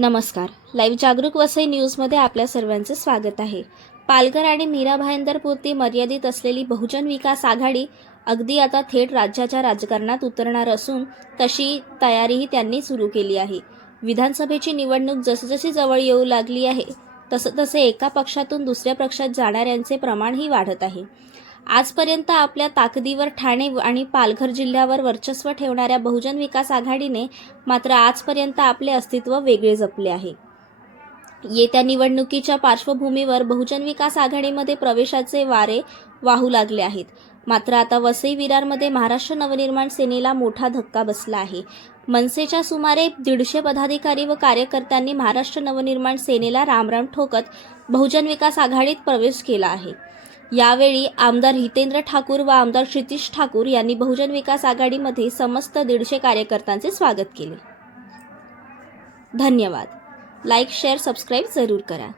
नमस्कार. लाईव्ह जागरूक वसई न्यूजमध्ये आपल्या सर्वांचे स्वागत आहे. पालघर आणि मीरा भाईंदरपुरती मर्यादित असलेली बहुजन विकास आघाडी अगदी आता थेट राज्याच्या राजकारणात उतरणार असून तशी तयारीही त्यांनी सुरू केली आहे. विधानसभेची निवडणूक जसजशी जवळ येऊ लागली आहे तसं तसे एका पक्षातून दुसऱ्या पक्षात जाणाऱ्यांचे प्रमाणही वाढत आहे. आजपर्यंत आपल्या ताकदीवर ठाणे आणि पालघर जिल्ह्यावर वर्चस्व ठेवणाऱ्या बहुजन विकास आघाडीने मात्र आजपर्यंत आपले अस्तित्व वेगळे जपले आहे. येत्या निवडणुकीच्या पार्श्वभूमीवर बहुजन विकास आघाडीमध्ये प्रवेशाचे वारे वाहू लागले आहेत. मात्र आता वसई विरारमध्ये महाराष्ट्र नवनिर्माण सेनेला मोठा धक्का बसला आहे. मनसेच्या सुमारे दीडशे पदाधिकारी व कार्यकर्त्यांनी महाराष्ट्र नवनिर्माण सेनेला रामराम ठोकत बहुजन विकास आघाडीत प्रवेश केला आहे. यावेळी आमदार हितेंद्र ठाकूर व आमदार क्षितिश ठाकूर यांनी बहुजन विकास आघाडीमध्ये समस्त दीडशे कार्यकर्त्यांचे स्वागत केले. धन्यवाद. लाईक शेअर सबस्क्राईब जरूर करा.